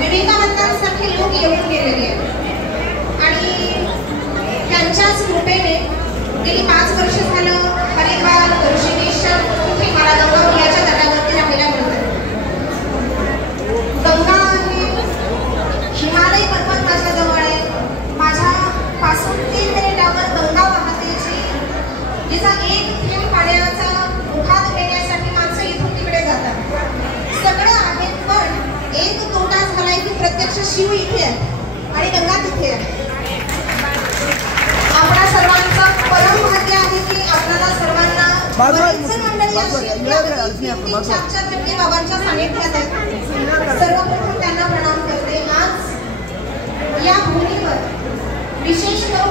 विवेकानंदांसारखे लोक येऊन गेलेले आहेत आणि त्यांच्याच कृपेने गेली 5 वर्ष झालं हरिद्वार ऋषिकेशच्या कुठे मला गंगा तटावरती राहायला मिळतात. गंगा ही हिमालय पर्वत माझ्या जवळ आहे. माझ्या पासून 3 मिनिटावर गंगा वाहते जिचा एक थेंब पाण्याचा मुखात घेण्यासाठी माणसं इथून तिकडे जातात. सगळं आहेत पण एक तोटा झालाय की प्रत्यक्ष शिव इथे आहे आणि गंगा तिथे आहे. आपल्या सर्वांचं परम भाग्य आहे की आपल्याला सर्वांना मंडळी अशी 4% बाबांच्या सानिध्यात आहेत. सर्वप्रथम त्यांना प्रणाम करते. आज या भूमीवर विशेष करून